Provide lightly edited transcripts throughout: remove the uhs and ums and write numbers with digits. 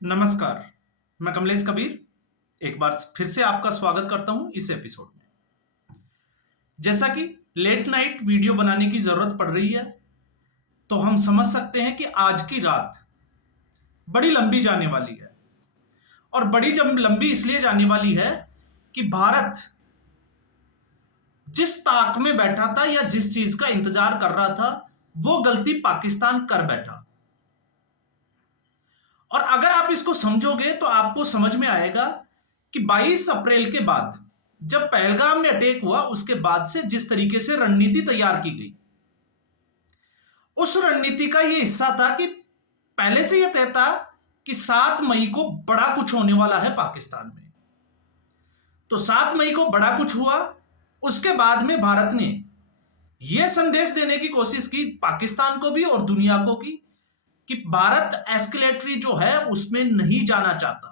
नमस्कार, मैं कमलेश कबीर एक बार फिर से आपका स्वागत करता हूं इस एपिसोड में। जैसा कि लेट नाइट वीडियो बनाने की ज़रूरत पड़ रही है, तो हम समझ सकते हैं कि आज की रात बड़ी लंबी जाने वाली है। और बड़ी जब लंबी इसलिए जाने वाली है कि भारत जिस ताक में बैठा था या जिस चीज़ का इंतजार कर रहा था, वो गलती पाकिस्तान कर बैठा। और अगर आप इसको समझोगे तो आपको समझ में आएगा कि 22 अप्रैल के बाद जब पहलगाम में अटैक हुआ, उसके बाद से जिस तरीके से रणनीति तैयार की गई, उस रणनीति का यह हिस्सा था कि पहले से यह तय था कि 7 मई को बड़ा कुछ होने वाला है पाकिस्तान में। तो 7 मई को बड़ा कुछ हुआ। उसके बाद में भारत ने यह संदेश देने की कोशिश की पाकिस्तान को भी और दुनिया को कि भारत एस्केलेटरी जो है उसमें नहीं जाना चाहता।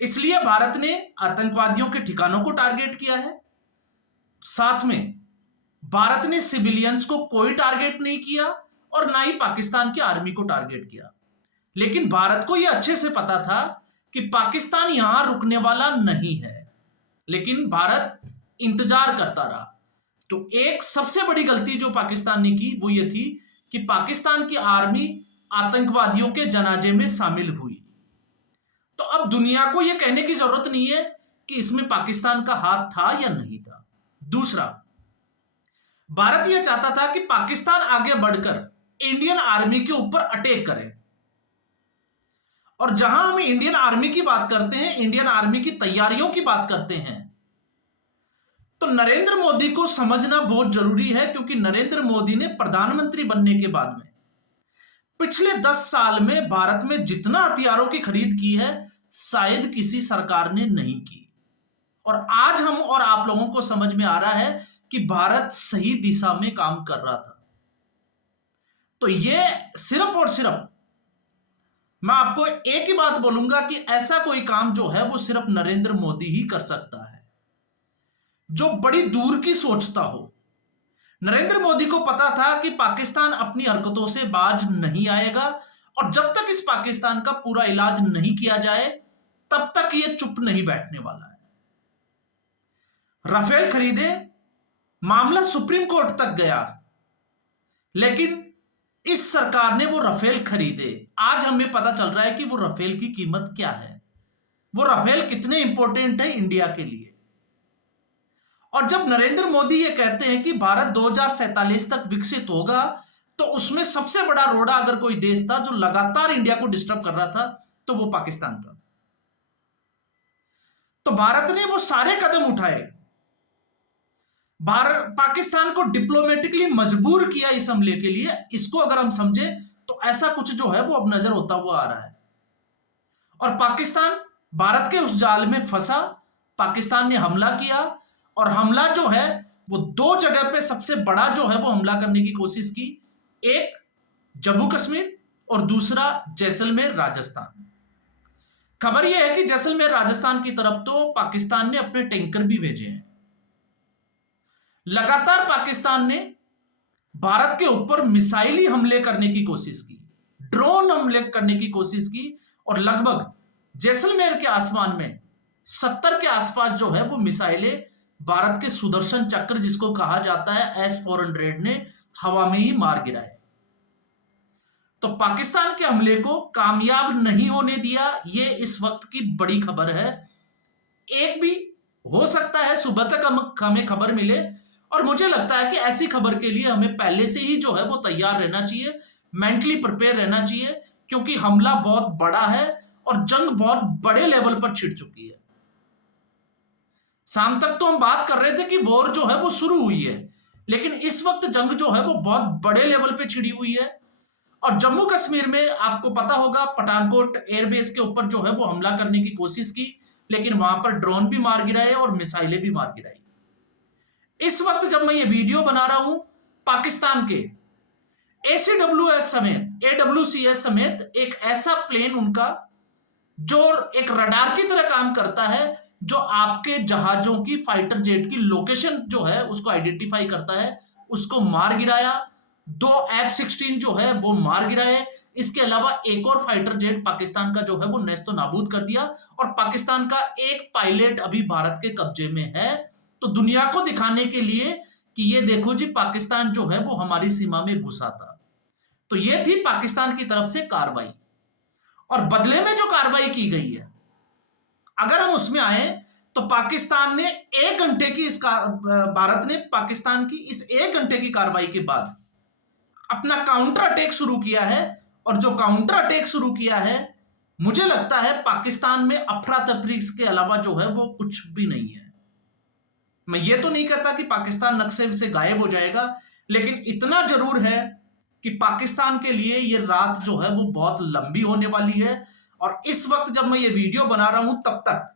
इसलिए भारत ने आतंकवादियों के ठिकानों को टारगेट किया है। साथ में भारत ने सिविलियंस को कोई टारगेट नहीं किया और ना ही पाकिस्तान की आर्मी को टारगेट किया। लेकिन भारत को यह अच्छे से पता था कि पाकिस्तान यहां रुकने वाला नहीं है, लेकिन भारत इंतजार करता रहा। तो एक सबसे बड़ी गलती जो पाकिस्तान ने की वो ये थी कि पाकिस्तान की आर्मी आतंकवादियों के जनाजे में शामिल हुई। तो अब दुनिया को यह कहने की जरूरत नहीं है कि इसमें पाकिस्तान का हाथ था या नहीं था। दूसरा, भारत यह चाहता था कि पाकिस्तान आगे बढ़कर इंडियन आर्मी के ऊपर अटैक करे। और जहां हम इंडियन आर्मी की बात करते हैं, इंडियन आर्मी की तैयारियों की बात करते हैं, तो नरेंद्र मोदी को समझना बहुत जरूरी है, क्योंकि नरेंद्र मोदी ने प्रधानमंत्री बनने के बाद में पिछले 10 साल में भारत में जितना हथियारों की खरीद की है शायद किसी सरकार ने नहीं की। और आज हम और आप लोगों को समझ में आ रहा है कि भारत सही दिशा में काम कर रहा था। तो यह सिर्फ और सिर्फ मैं आपको एक ही बात बोलूंगा कि ऐसा कोई काम जो है वो सिर्फ नरेंद्र मोदी ही कर सकता है, जो बड़ी दूर की सोचता हो। नरेंद्र मोदी को पता था कि पाकिस्तान अपनी हरकतों से बाज नहीं आएगा, और जब तक इस पाकिस्तान का पूरा इलाज नहीं किया जाए तब तक यह चुप नहीं बैठने वाला है। राफेल खरीदे, मामला सुप्रीम कोर्ट तक गया, लेकिन इस सरकार ने वो राफेल खरीदे। आज हमें पता चल रहा है कि वो राफेल की कीमत क्या है, वो राफेल कितने इंपॉर्टेंट है इंडिया के लिए। और जब नरेंद्र मोदी ये कहते हैं कि भारत 2047 तक विकसित होगा, तो उसमें सबसे बड़ा रोड़ा अगर कोई देश था जो लगातार इंडिया को डिस्टर्ब कर रहा था तो वो पाकिस्तान था। तो भारत ने वो सारे कदम उठाए, भारत पाकिस्तान को डिप्लोमेटिकली मजबूर किया इस हमले के लिए। इसको अगर हम समझे तो ऐसा कुछ जो है वो अब नजर होता हुआ आ रहा है। और पाकिस्तान भारत के उस जाल में फंसा, पाकिस्तान ने हमला किया, और हमला जो है वो 2 जगह पे सबसे बड़ा जो है वो हमला करने की कोशिश की। एक जम्मू कश्मीर और दूसरा जैसलमेर राजस्थान। खबर यह है कि जैसलमेर राजस्थान की तरफ तो पाकिस्तान ने अपने टैंकर भी भेजे हैं। लगातार पाकिस्तान ने भारत के ऊपर मिसाइली हमले करने की कोशिश की, ड्रोन हमले करने की कोशिश की, और लगभग जैसलमेर के आसमान में 70 के आसपास जो है वो मिसाइलें भारत के सुदर्शन चक्र, जिसको कहा जाता है S-400, ने हवा में ही मार गिराए। तो पाकिस्तान के हमले को कामयाब नहीं होने दिया, यह इस वक्त की बड़ी खबर है। एक भी हो सकता है सुबह तक हमें खबर मिले, और मुझे लगता है कि ऐसी खबर के लिए हमें पहले से ही जो है वो तैयार रहना चाहिए, मेंटली प्रिपेयर रहना चाहिए, क्योंकि हमला बहुत बड़ा है और जंग बहुत बड़े लेवल पर छिड़ चुकी है। शाम तक तो हम बात कर रहे थे कि वॉर जो है वो शुरू हुई है, लेकिन इस वक्त जंग जो है वो बहुत बड़े लेवल पे छिड़ी हुई है। और जम्मू कश्मीर में आपको पता होगा, पठानकोट एयरबेस के ऊपर जो है वो हमला करने की कोशिश की, लेकिन वहां पर ड्रोन भी मार गिराए और मिसाइलें भी मार गिराई। इस वक्त जब मैं ये वीडियो बना रहा हूं, पाकिस्तान के AWCS समेत एक ऐसा प्लेन उनका जो एक रडार की तरह काम करता है, जो आपके जहाजों की, फाइटर जेट की लोकेशन जो है उसको आइडेंटिफाई करता है, उसको मार गिराया। 2 F-16 जो है वो मार गिराए। इसके अलावा एक और फाइटर जेट पाकिस्तान का जो है वो नेस्तो नाबूद कर दिया, और पाकिस्तान का एक पायलट अभी भारत के कब्जे में है। तो दुनिया को दिखाने के लिए कि ये देखो जी, पाकिस्तान जो है वो हमारी सीमा में घुसा था। तो ये थी पाकिस्तान की तरफ से कार्रवाई, और बदले में जो कार्रवाई की गई है, अगर हम उसमें आए तो पाकिस्तान ने 1 घंटे की भारत ने पाकिस्तान की इस 1 घंटे की कार्रवाई के बाद अपना काउंटर अटैक शुरू किया है। और जो काउंटर अटैक शुरू किया है, मुझे लगता है पाकिस्तान में अफरा तफरी के अलावा जो है वो कुछ भी नहीं है। मैं ये तो नहीं कहता कि पाकिस्तान नक्शे से गायब हो जाएगा, लेकिन इतना जरूर है कि पाकिस्तान के लिए ये रात जो है वो बहुत लंबी होने वाली है। और इस वक्त जब मैं ये वीडियो बना रहा हूं, तब तक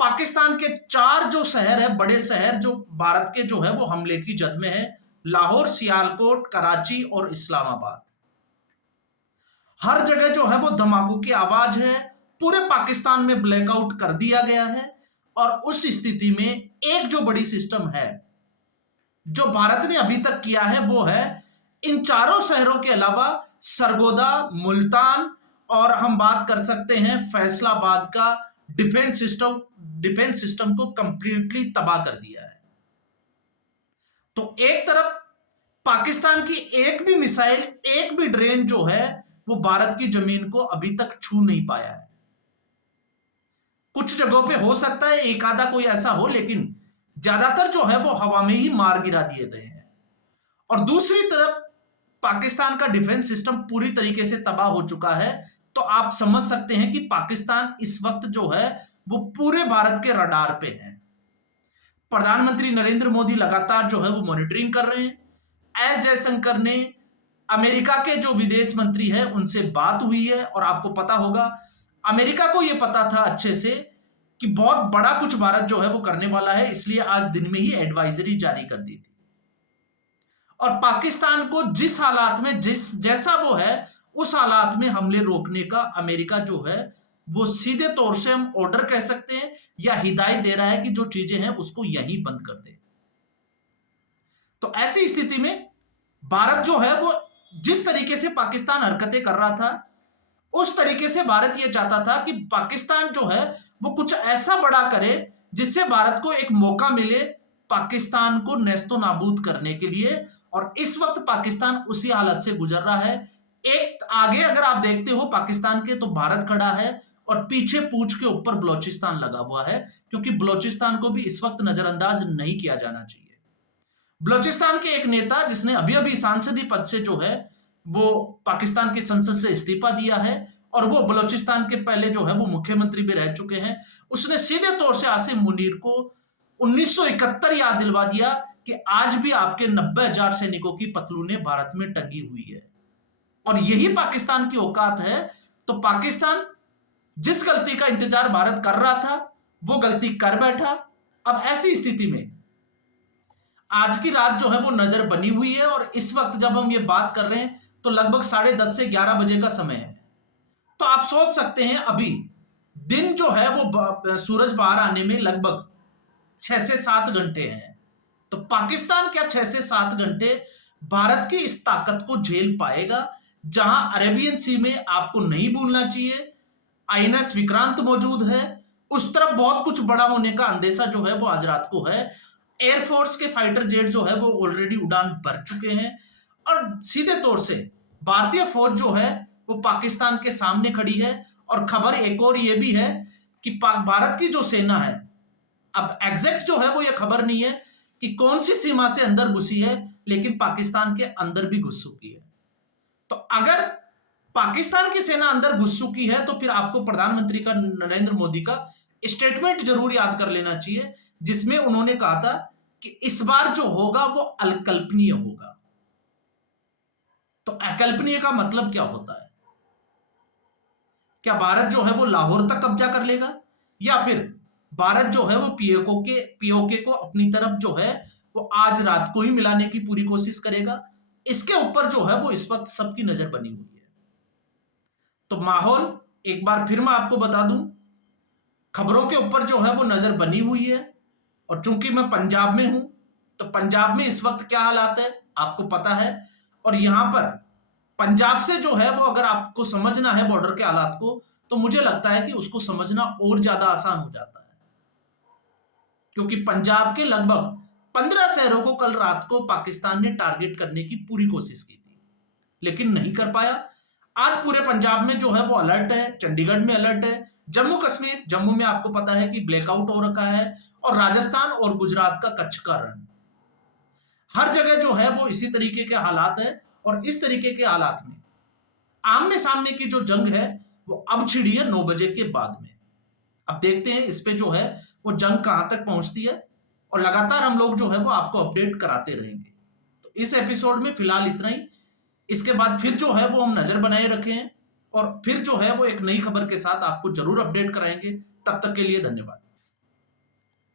पाकिस्तान के 4 जो शहर है, बड़े शहर जो भारत के जो है वो हमले की जद में है, लाहौर, सियालकोट, कराची और इस्लामाबाद, हर जगह जो है वो धमाकों की आवाज है। पूरे पाकिस्तान में ब्लैकआउट कर दिया गया है। और उस स्थिति में एक जो बड़ी सिस्टम है जो भारत ने अभी तक किया है, वो है इन 4 शहरों के अलावा सरगोदा, मुल्तान, और हम बात कर सकते हैं फैसलाबाद का डिफेंस सिस्टम को कंप्लीटली तबाह कर दिया है। तो एक तरफ पाकिस्तान की एक भी मिसाइल, एक भी ड्रोन जो है वो भारत की जमीन को अभी तक छू नहीं पाया है। कुछ जगहों पे हो सकता है एक आधा कोई ऐसा हो, लेकिन ज्यादातर जो है वो हवा में ही मार गिरा दिए गए हैं। और दूसरी तरफ पाकिस्तान का डिफेंस सिस्टम पूरी तरीके से तबाह हो चुका है। तो आप समझ सकते हैं कि पाकिस्तान इस वक्त जो है वो पूरे भारत के रडार पे है। प्रधानमंत्री नरेंद्र मोदी लगातार जो है वो मॉनिटरिंग कर रहे हैं। एस जयशंकर ने, अमेरिका के जो विदेश मंत्री है, उनसे बात हुई है। और आपको पता होगा, अमेरिका को यह पता था अच्छे से कि बहुत बड़ा कुछ भारत जो है वो करने वाला है, इसलिए आज दिन में ही एडवाइजरी जारी कर दी थी। और पाकिस्तान को जिस हालात में जैसा वो है, उस हालात में हमले रोकने का अमेरिका जो है वो सीधे तौर से हम ऑर्डर कह सकते हैं या हिदायत दे रहा है कि जो चीजें हैं उसको यहीं बंद कर दे। तो ऐसी स्थिति में भारत जो है वो जिस तरीके से पाकिस्तान हरकतें कर रहा था, उस तरीके से भारत यह चाहता था कि पाकिस्तान जो है वो कुछ ऐसा बड़ा करे जिससे भारत को एक मौका मिले पाकिस्तान को नेस्तो नाबूद करने के लिए। और इस वक्त पाकिस्तान उसी हालत से गुजर रहा है। एक आगे अगर आप देखते हो पाकिस्तान के, तो भारत खड़ा है और पीछे पूंछ के ऊपर बलोचिस्तान लगा हुआ है, क्योंकि बलोचिस्तान को भी इस वक्त नजरअंदाज नहीं किया जाना चाहिए। बलोचिस्तान के एक नेता जिसने अभी अभी सांसदीय पद से जो है वो पाकिस्तान की संसद से इस्तीफा दिया है, और वो बलोचिस्तान के पहले जो है वो मुख्यमंत्री भी रह चुके हैं, उसने सीधे तौर से आसिम मुनीर को 1971 याद दिलवा दिया कि आज भी आपके 90,000 सैनिकों की पतलूनें भारत में टंगी हुई है। और यही पाकिस्तान की औकात है। तो पाकिस्तान जिस गलती का इंतजार भारत कर रहा था, वो गलती कर बैठा। अब ऐसी स्थिति में आज की रात जो है वो नजर बनी हुई है, और इस वक्त जब हम ये बात कर रहे हैं तो लगभग 10:30 से 11 बजे का समय है। तो आप सोच सकते हैं अभी दिन जो है वो सूरज बाहर आने में लगभग 6 से 7 घंटे हैं। तो पाकिस्तान क्या 6 से 7 घंटे भारत की इस ताकत को झेल पाएगा, जहां अरेबियन सी में आपको नहीं भूलना चाहिए आईएनएस विक्रांत मौजूद है। उस तरफ बहुत कुछ बड़ा होने का अंदेशा जो है वो आज रात को है। एयरफोर्स के फाइटर जेट जो है वो ऑलरेडी उड़ान भर चुके हैं, और सीधे तौर से भारतीय फौज जो है वो पाकिस्तान के सामने खड़ी है। और खबर एक और ये भी है कि भारत की जो सेना है, अब एग्जैक्ट जो है वो ये खबर नहीं है कि कौन सी सीमा से अंदर घुसी है, लेकिन पाकिस्तान के अंदर भी घुस चुकी है। तो अगर पाकिस्तान की सेना अंदर घुस चुकी है, तो फिर आपको प्रधानमंत्री का, नरेंद्र मोदी का स्टेटमेंट जरूर याद कर लेना चाहिए, जिसमें उन्होंने कहा था कि इस बार जो होगा वो अकल्पनीय होगा। तो अकल्पनीय का मतलब क्या होता है? क्या भारत जो है वो लाहौर तक कब्जा कर लेगा, या फिर भारत जो है वो पीओके को अपनी तरफ जो है वो आज रात को ही मिलाने की पूरी कोशिश करेगा? इसके ऊपर जो है वो इस वक्त सबकी नजर बनी हुई है। तो माहौल एक बार फिर मैं आपको बता दूं, खबरों के ऊपर जो है वो नजर बनी हुई है। और चूंकि मैं पंजाब में हूं, तो पंजाब में इस वक्त क्या हालात है आपको पता है। और यहां पर पंजाब से जो है वो अगर आपको समझना है बॉर्डर के हालात को, तो मुझे लगता है कि उसको समझना और ज्यादा आसान हो जाता है, क्योंकि पंजाब के लगभग 15 शहरों को कल रात को पाकिस्तान ने टारगेट करने की पूरी कोशिश की थी, लेकिन नहीं कर पाया। आज पूरे पंजाब में जो है वो अलर्ट है, चंडीगढ़ में अलर्ट है, जम्मू कश्मीर, जम्मू में आपको पता है कि ब्लैकआउट हो रखा है, और राजस्थान और गुजरात का कच्छ का रण, हर जगह जो है वो इसी तरीके के हालात है। और इस तरीके के हालात में आमने सामने की जो जंग है वो अब छिड़ी है 9 बजे के बाद में। अब देखते हैं इस पे जो है वो जंग कहां तक पहुंचती है, और लगातार हम लोग जो है वो आपको अपडेट कराते रहेंगे। तो इस एपिसोड में फिलहाल इतना ही। इसके बाद फिर जो है वो हम नजर बनाए रखे हैं, और फिर जो है वो एक नई खबर के साथ आपको जरूर अपडेट कराएंगे। तब तक के लिए धन्यवाद।